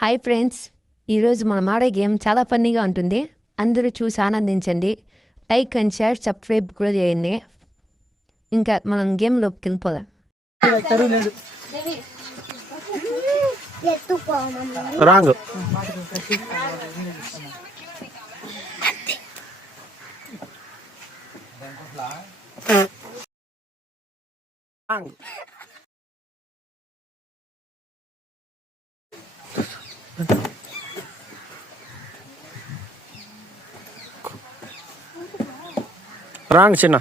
Hi friends, ఈరోజు మనం ఆడే గేమ్ చాలా ఫన్నీగా ఉంటుంది. అందరూ చూసి ఆనందించండి. లైక్ అండ్ షేర్, సబ్స్క్రైబ్ కూడా చేయండి. ఇంకా మనం గేమ్లోకి వెళ్ళిపోదాం. రాంగ్ రాంగ్ చిన్న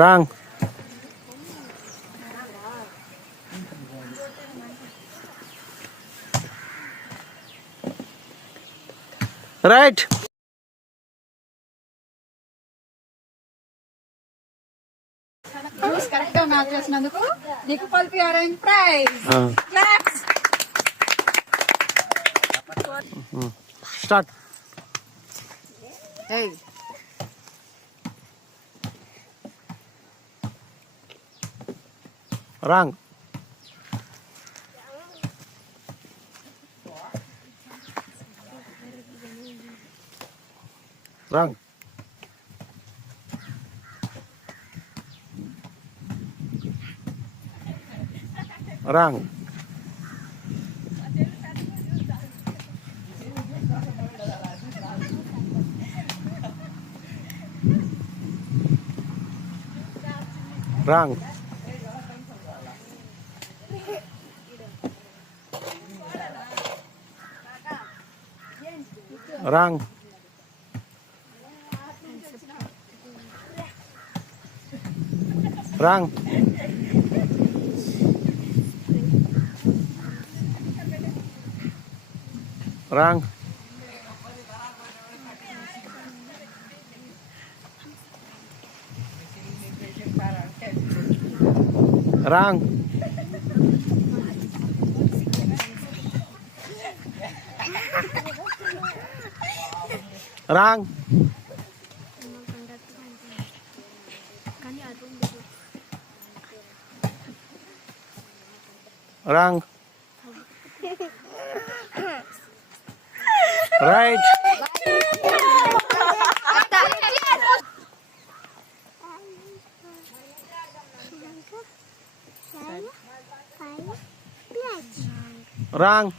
రాంగ్ రైట్ కరెక్ట్ గా మ్యాచ్ చేసినందుకు నీకు pulpy orange prize. Claps. Start ఏయ్ wrong wrong wrong wrong wrong wrong wrong wrong wrong wrong right wrong